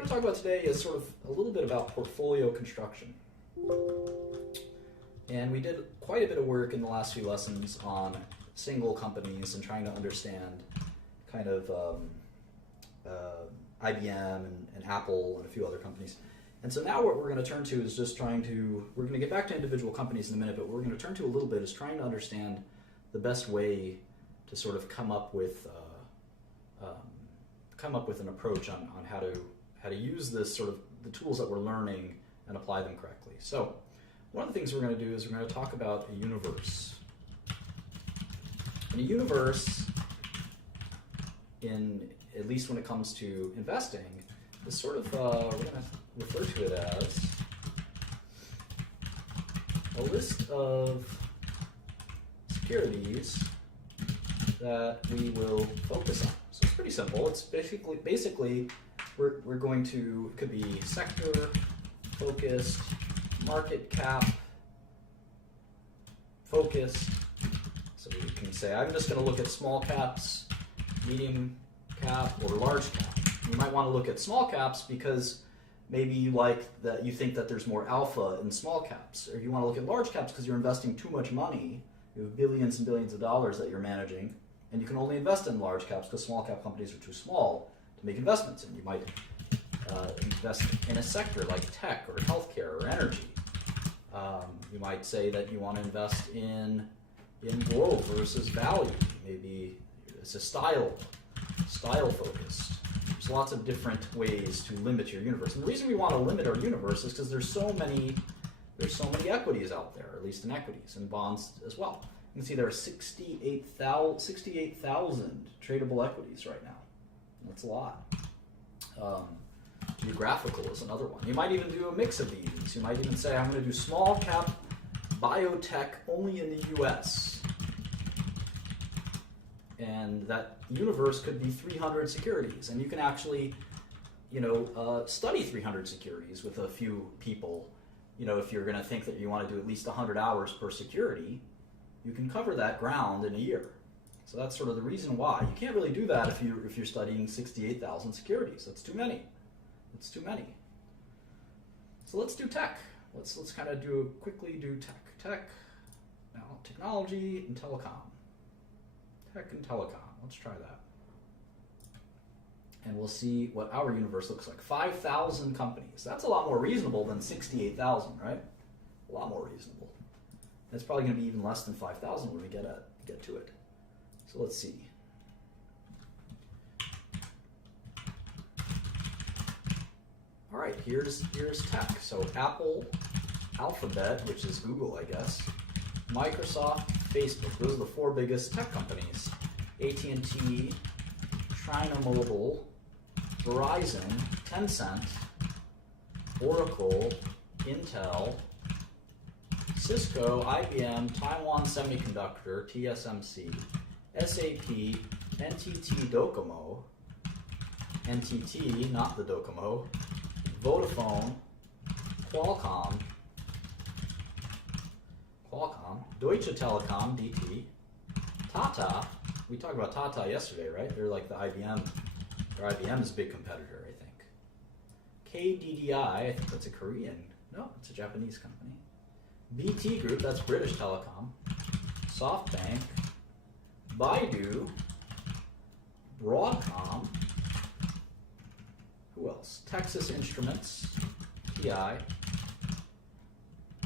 going to talk about today is sort of a little bit about portfolio construction. And we did quite a bit of work in the last few lessons on single companies and trying to understand kind of IBM and Apple and a few other companies. And so now what we're going to turn to is just trying to, we're going to get back to individual companies in a minute, but what we're going to turn to a little bit is trying to understand the best way to sort of come up with an approach on how to use this sort of the tools that we're learning and apply them correctly. So one of the things we're going to do is we're going to talk about a universe. And a universe, at least when it comes to investing, is sort of, we're going to refer to it as a list of securities that we will focus on. So it's pretty simple. It's basically we're going to, it could be sector focused, market cap focused. So you can say, I'm just going to look at small caps, medium cap, or large cap. You might want to look at small caps because maybe you think that there's more alpha in small caps, or you want to look at large caps because you're investing too much money. You have billions and billions of dollars that you're managing, and you can only invest in large caps because small cap companies are too small to make investments in. You might invest in a sector like tech or healthcare or energy. You might say that you want to invest in growth versus value. Maybe it's a style focused. There's lots of different ways to limit your universe. And the reason we want to limit our universe is because there's so many equities out there, at least in equities and bonds as well. You can see there are 68,000 tradable equities right now. That's a lot. Geographical is another one. You might even do a mix of these. You might even say, I'm going to do small cap biotech only in the US. And that universe could be 300 securities. And you can actually, study 300 securities with a few people. If you're going to think that you want to do at least 100 hours per security, you can cover that ground in a year. So that's sort of the reason why. You can't really do that if you're studying 68,000 securities. That's too many. It's too many. So let's do tech. Let's kind of quickly do tech. Now, technology and telecom. Tech and telecom. Let's try that. And we'll see what our universe looks like. 5,000 companies. That's a lot more reasonable than 68,000, right? A lot more reasonable. And it's probably going to be even less than 5,000 when we get to it. So let's see. All right, here's tech. So Apple, Alphabet, which is Google, I guess, Microsoft, Facebook. Those are the four biggest tech companies. AT&T, China Mobile, Verizon, Tencent, Oracle, Intel, Cisco, IBM, Taiwan Semiconductor, TSMC, SAP, NTT Docomo, NTT, not the Docomo, Vodafone, Qualcomm, Deutsche Telekom, DT, Tata. We talked about Tata yesterday, right? They're like the IBM. Or IBM's big competitor, I think. KDDI, I think that's a Korean. No, it's a Japanese company. BT Group, that's British Telecom. SoftBank, Baidu, Broadcom. Who else? Texas Instruments, TI,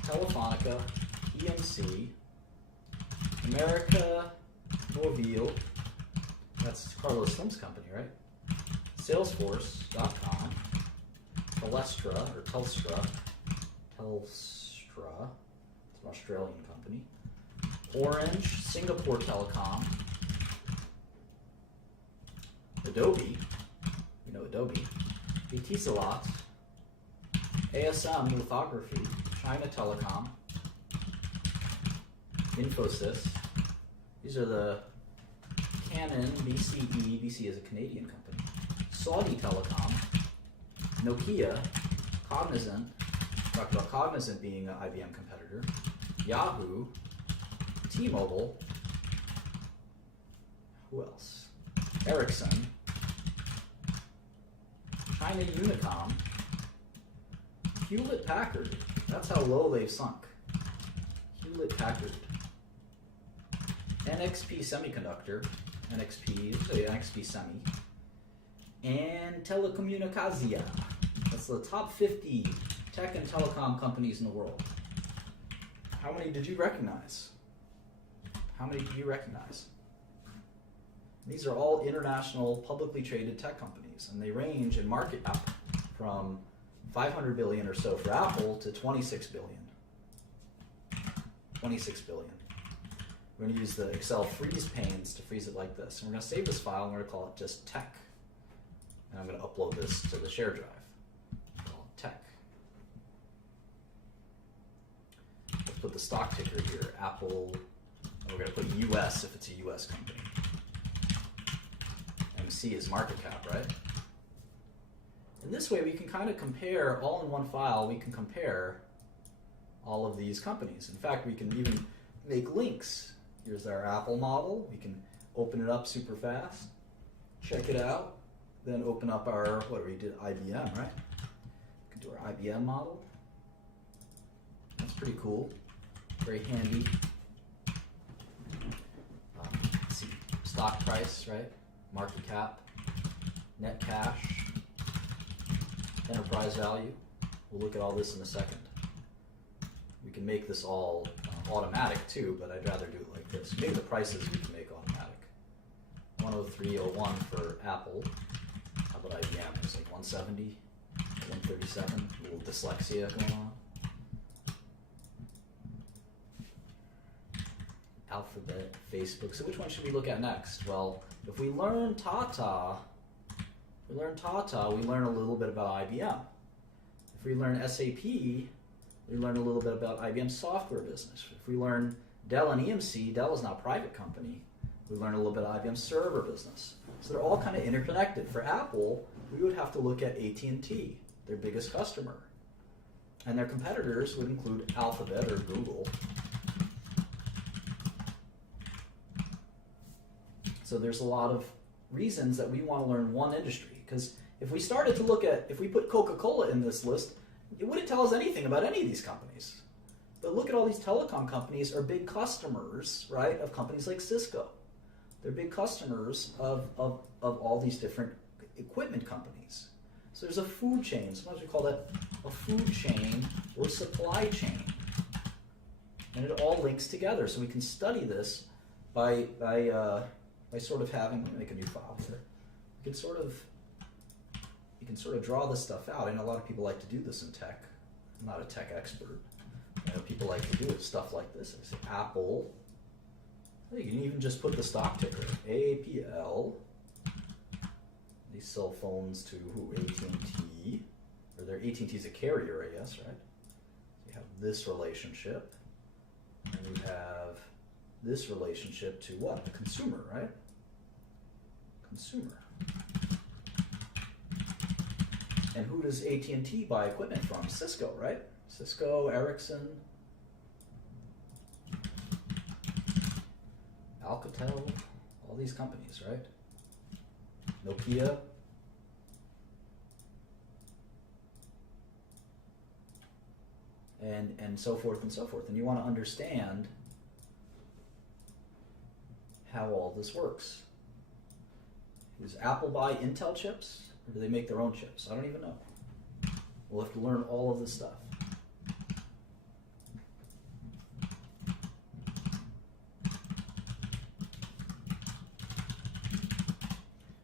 Telefonica, EMC, America Mobile, that's Carlos Slim's company, right? Salesforce.com, Telstra, it's an Australian company. Orange, Singapore Telecom, Adobe, you know Adobe, Etisalat, ASM Lithography, China Telecom, Infosys. These are the Canon, BCE, BCE is a Canadian company, Saudi Telecom, Nokia, Cognizant, talked about Cognizant being an IBM competitor, Yahoo, T-Mobile, who else? Ericsson, China Unicom, Hewlett Packard. That's how low they've sunk. Hewlett Packard. NXP Semiconductor. NXP Semi. And Telecomunicação. That's the top 50 tech and telecom companies in the world. How many did you recognize? How many do you recognize? These are all international publicly traded tech companies, and they range in market cap from 500 billion or so for Apple to 26 billion. 26 billion. We're going to use the Excel freeze panes to freeze it like this. And we're going to save this file and we're going to call it just tech. And I'm going to upload this to the share drive. Call it tech. Let's put the stock ticker here, Apple. And we're going to put US if it's a US company. MC is market cap, right? And this way we can kind of compare, all in one file, we can compare all of these companies. In fact, we can even make links. Here's our Apple model. We can open it up super fast, check it out, then open up our, what we did, IBM, right? We can do our IBM model. That's pretty cool, very handy. Let's see, stock price, right? Market cap, net cash, enterprise value. We'll look at all this in a second. We can make this all automatic too, but I'd rather do it like this. Maybe the prices we can make automatic. 103.01 for Apple. How about IBM? It's like 170, 137. A little dyslexia going on. Alphabet, Facebook. So which one should we look at next? Well, if we learn Tata, we learn a little bit about IBM. If we learn SAP, we learn a little bit about IBM's software business. If we learn Dell and EMC, Dell is now a private company, we learn a little bit of IBM's server business. So they're all kind of interconnected. For Apple, we would have to look at AT&T, their biggest customer. And their competitors would include Alphabet or Google. So there's a lot of reasons that we want to learn one industry. Because if we started to look at, if we put Coca-Cola in this list, it wouldn't tell us anything about any of these companies. But look at all these telecom companies are big customers, right, of companies like Cisco. They're big customers of all these different equipment companies. So there's a food chain. Sometimes we call that a food chain or supply chain. And it all links together. So we can study this by sort of having, let me make a new file here. You can sort of draw this stuff out. I know a lot of people like to do this in tech. I'm not a tech expert. I know people like to do it, stuff like this. I say Apple. You can even just put the stock ticker, AAPL. These sell phones to who? AT&T. Or their AT&T's a carrier, I guess, right? So you have this relationship. And you have this relationship to what? The consumer, right? Consumer. And who does AT&T buy equipment from? Cisco, right? Cisco, Ericsson, Alcatel, all these companies, right? Nokia. And so forth and so forth. And you want to understand how all this works. Does Apple buy Intel chips? Or do they make their own chips? I don't even know. We'll have to learn all of this stuff.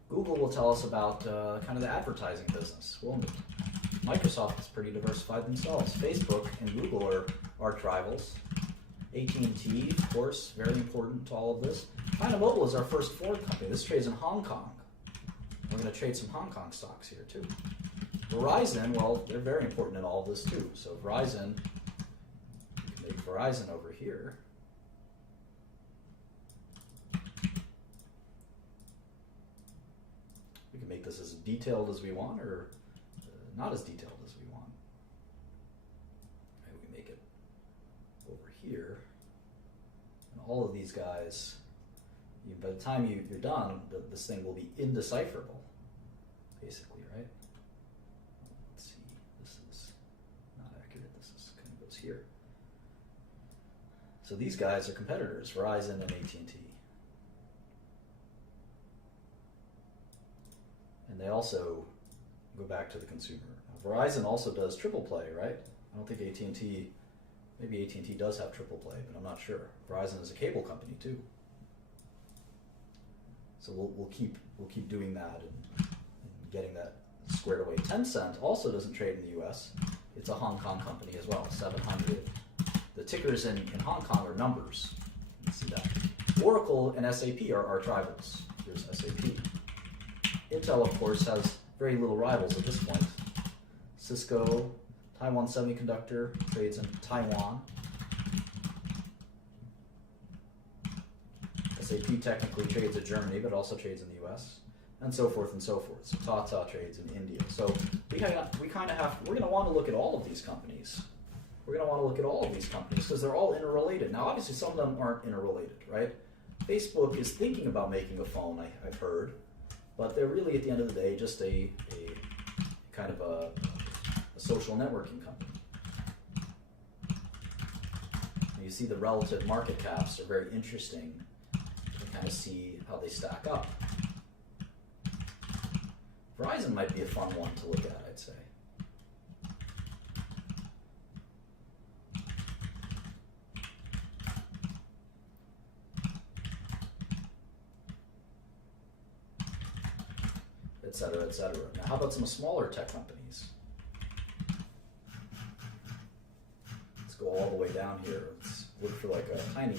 Google will tell us about kind of the advertising business, won't it? Microsoft is pretty diversified themselves. Facebook and Google are arch rivals. AT&T, of course, very important to all of this. China Mobile is our first foreign company. This trades in Hong Kong. We're going to trade some Hong Kong stocks here too. Verizon, well, they're very important in all of this too. So Verizon, we can make Verizon over here. We can make this as detailed as we want or not as detailed as we want. Maybe we make it over here. And all of these guys, by the time you're done, this thing will be indecipherable, basically, right? So these guys are competitors, Verizon and AT&T. And they also go back to the consumer. Now, Verizon also does triple play, right? I don't think AT&T, maybe AT&T does have triple play, but I'm not sure. Verizon is a cable company too. So we'll keep doing that and getting that squared away. Tencent also doesn't trade in the US. It's a Hong Kong company as well, 700. The tickers in Hong Kong are numbers. You can see that. Oracle and SAP are our rivals. Here's SAP. Intel, of course, has very little rivals at this point. Cisco, Taiwan Semiconductor, trades in Taiwan. SAP technically trades in Germany, but also trades in the US, and so forth and so forth. So Tata trades in India. So we're going to want to look at all of these companies. We're going to want to look at all of these companies because they're all interrelated. Now, obviously, some of them aren't interrelated, right? Facebook is thinking about making a phone, I've heard, but they're really, at the end of the day, just a kind of a social networking company. And you see the relative market caps are very interesting to kind of see how they stack up. Verizon might be a fun one to look at, I'd say. Et cetera, et cetera. Now, how about some smaller tech companies? Let's go all the way down here. Let's look for like a tiny,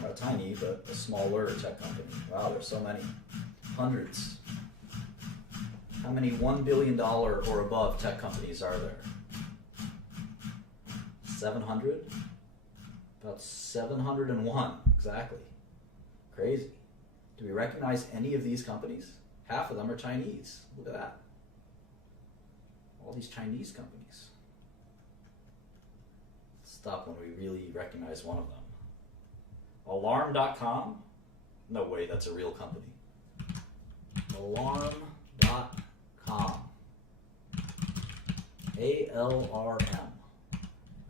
not tiny, but a smaller tech company. Wow, there's so many. Hundreds. How many $1 billion or above tech companies are there? 700? About 701, exactly. Crazy. Do we recognize any of these companies? Half of them are Chinese. Look at that. All these Chinese companies. Stop when we really recognize one of them. Alarm.com? No way, that's a real company. Alarm.com. ALRM.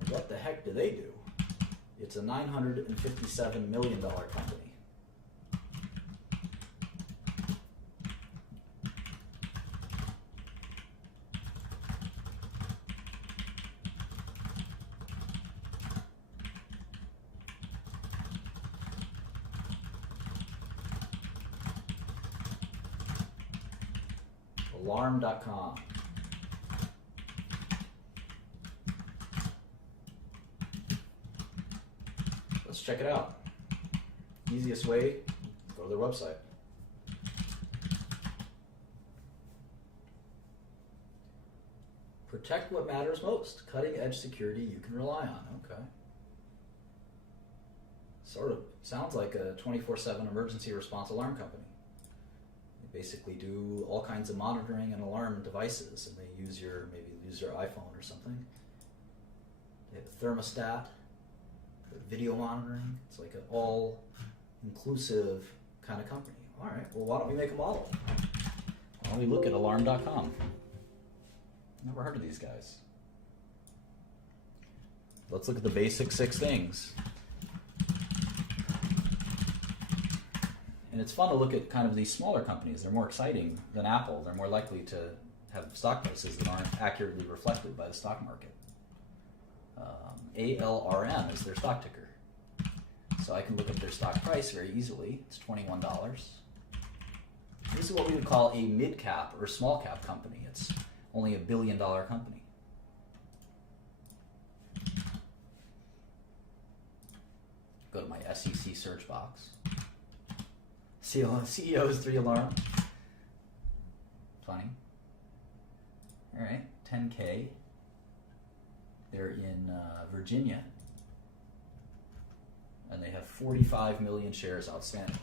What the heck do they do? It's a $957 million company. Alarm.com. Let's check it out. Easiest way, go to their website. Protect what matters most. Cutting edge security you can rely on. Okay. Sort of sounds like a 24/7 emergency response alarm company. Basically do all kinds of monitoring and alarm devices, and they use your iPhone or something. They have a thermostat, video monitoring. It's like an all-inclusive kind of company. All right, well, why don't we make a model? Why don't we look at alarm.com? Never heard of these guys. Let's look at the basic 6 things. And it's fun to look at kind of these smaller companies. They're more exciting than Apple. They're more likely to have stock prices that aren't accurately reflected by the stock market. ALRM is their stock ticker. So I can look up their stock price very easily. It's $21. This is what we would call a mid-cap or small-cap company. It's only $1 billion company. Go to my SEC search box. CEO's 3 alarm. Funny. All right, 10K. They're in Virginia, and they have 45 million shares outstanding.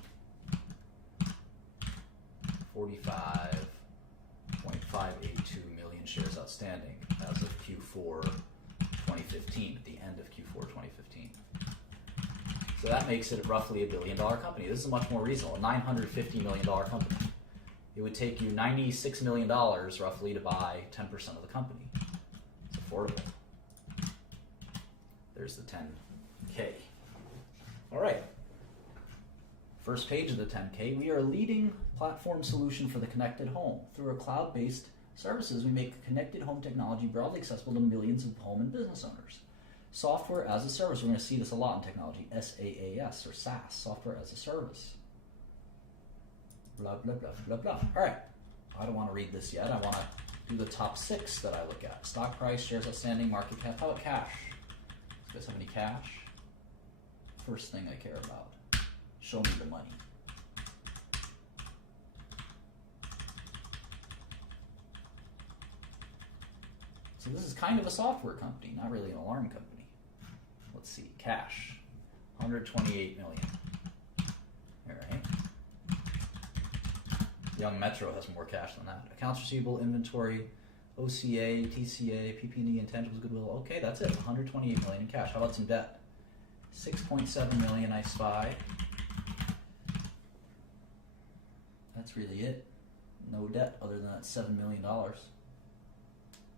45.582 million shares outstanding as of Q4 2015, at the end of Q4 2015. So that makes it roughly $1 billion company. This is much more reasonable, a $950 million company. It would take you $96 million roughly to buy 10% of the company. It's affordable. There's the 10K. All right. First page of the 10K, we are a leading platform solution for the connected home. Through our cloud-based services, we make connected home technology broadly accessible to millions of home and business owners. Software as a service, we're going to see this a lot in technology, SaaS or SaaS, software as a service. Blah, blah, blah, blah, blah. All right, I don't want to read this yet. I want to do the top 6 that I look at. Stock price, shares outstanding, market cap. How about cash? Do you guys have any cash? First thing I care about. Show me the money. So this is kind of a software company, not really an alarm company. Let's see, cash, 128 million. All right. Young Metro has more cash than that. Accounts receivable, inventory, OCA, TCA, PP&E, intangibles, goodwill. Okay, that's it. 128 million in cash. How about some debt? 6.7 million I spy. That's really it. No debt other than that $7 million.